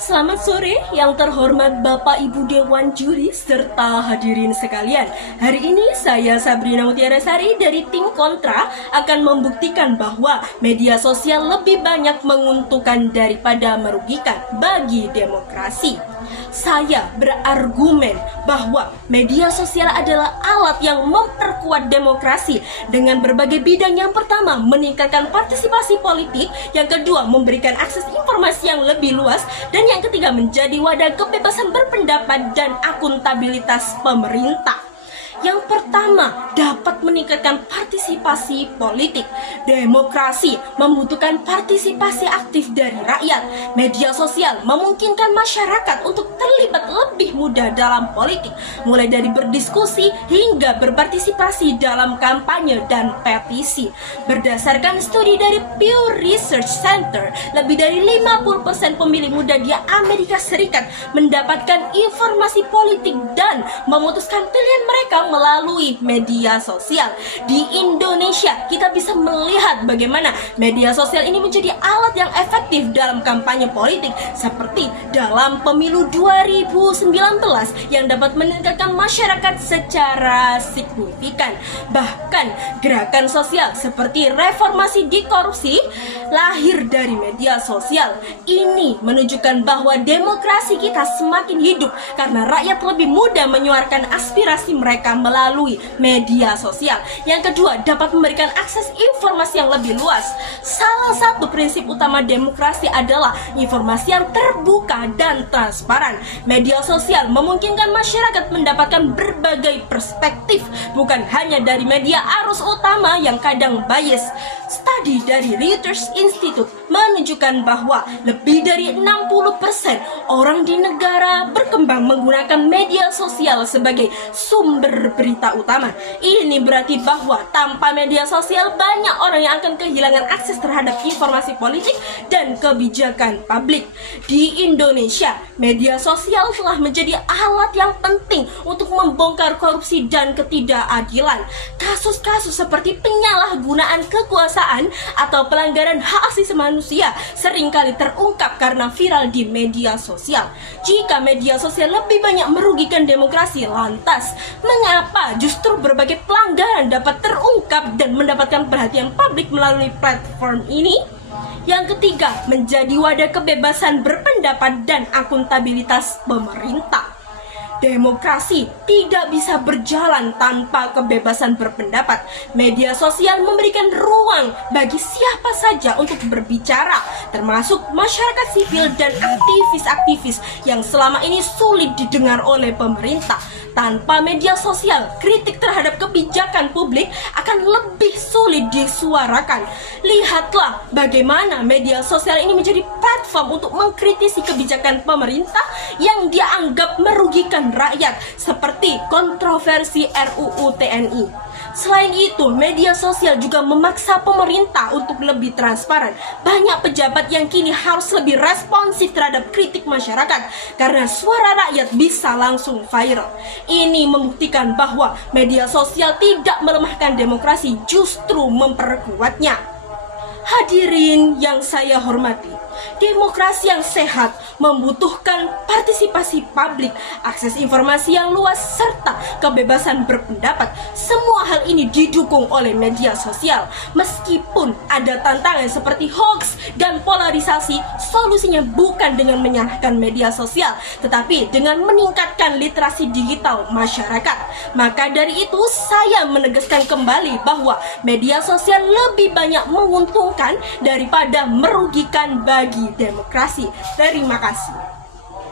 Selamat sore yang terhormat Bapak Ibu Dewan Juri serta hadirin sekalian. Hari ini saya Sabrina Mutiara Sari dari tim Kontra akan membuktikan bahwa media sosial lebih banyak menguntungkan daripada merugikan bagi demokrasi. Saya berargumen bahwa media sosial adalah alat yang memperkuat demokrasi dengan berbagai bidang. Yang pertama, meningkatkan partisipasi politik. Yang kedua, memberikan akses informasi yang lebih luas. Dan yang ketiga, menjadi wadah kebebasan berpendapat dan akuntabilitas pemerintah. Yang pertama, dapat meningkatkan partisipasi politik. Demokrasi membutuhkan partisipasi aktif dari rakyat. Media sosial memungkinkan masyarakat untuk terlibat lebih mudah dalam politik, mulai dari berdiskusi hingga berpartisipasi dalam kampanye dan petisi. Berdasarkan studi dari Pew Research Center, lebih dari 50% pemilih muda di Amerika Serikat mendapatkan informasi politik dan memutuskan pilihan mereka melalui media sosial. Di Indonesia, kita bisa melihat bagaimana media sosial ini menjadi alat yang efektif dalam kampanye politik, seperti dalam pemilu 2019 yang dapat meningkatkan masyarakat secara signifikan. Bahkan gerakan sosial seperti reformasi di korupsi lahir dari media sosial. Ini menunjukkan bahwa demokrasi kita semakin hidup karena rakyat lebih mudah menyuarakan aspirasi mereka melalui media sosial. Yang kedua, dapat memberikan akses informasi yang lebih luas. Salah satu prinsip utama demokrasi adalah informasi yang terbuka dan transparan. Media sosial memungkinkan masyarakat mendapatkan berbagai perspektif, bukan hanya dari media arus utama yang kadang bias. Studi dari Reuters Institute menunjukkan bahwa lebih dari 60% orang di negara berkembang menggunakan media sosial sebagai sumber berita utama. Ini berarti bahwa tanpa media sosial banyak orang yang akan kehilangan akses terhadap informasi politik dan kebijakan publik. Di Indonesia, media sosial telah menjadi alat yang penting untuk membongkar korupsi dan ketidakadilan. Kasus-kasus seperti penyalahgunaan kekuasaan atau pelanggaran hak asasi manusia seringkali terungkap karena viral di media sosial. Jika media sosial lebih banyak merugikan demokrasi, lantas mengapa justru berbagai pelanggaran dapat terungkap dan mendapatkan perhatian publik melalui platform ini? Yang ketiga, menjadi wadah kebebasan berpendapat dan akuntabilitas pemerintah. Demokrasi tidak bisa berjalan tanpa kebebasan berpendapat. Media sosial memberikan ruang bagi siapa saja untuk berbicara, termasuk masyarakat sipil dan aktivis-aktivis yang selama ini sulit didengar oleh pemerintah. Tanpa media sosial, kritik terhadap kebijakan publik akan lebih sulit disuarakan. Lihatlah bagaimana media sosial ini menjadi platform untuk mengkritisi kebijakan pemerintah yang dianggap merugikan rakyat, seperti kontroversi RUU TNI. Selain itu, media sosial juga memaksa pemerintah untuk lebih transparan. Banyak pejabat yang kini harus lebih responsif terhadap kritik masyarakat karena suara rakyat bisa langsung viral. Ini membuktikan bahwa media sosial tidak melemahkan demokrasi, justru memperkuatnya. Hadirin yang saya hormati, demokrasi yang sehat membutuhkan partisipasi publik, akses informasi yang luas, serta kebebasan berpendapat. Semua hal ini didukung oleh media sosial. Meskipun ada tantangan seperti hoax dan polarisasi, solusinya bukan dengan menyalahkan media sosial, tetapi dengan meningkatkan literasi digital masyarakat. Maka dari itu, saya menegaskan kembali bahwa media sosial lebih banyak menguntungkan daripada merugikan bagi demokrasi. Terima kasih.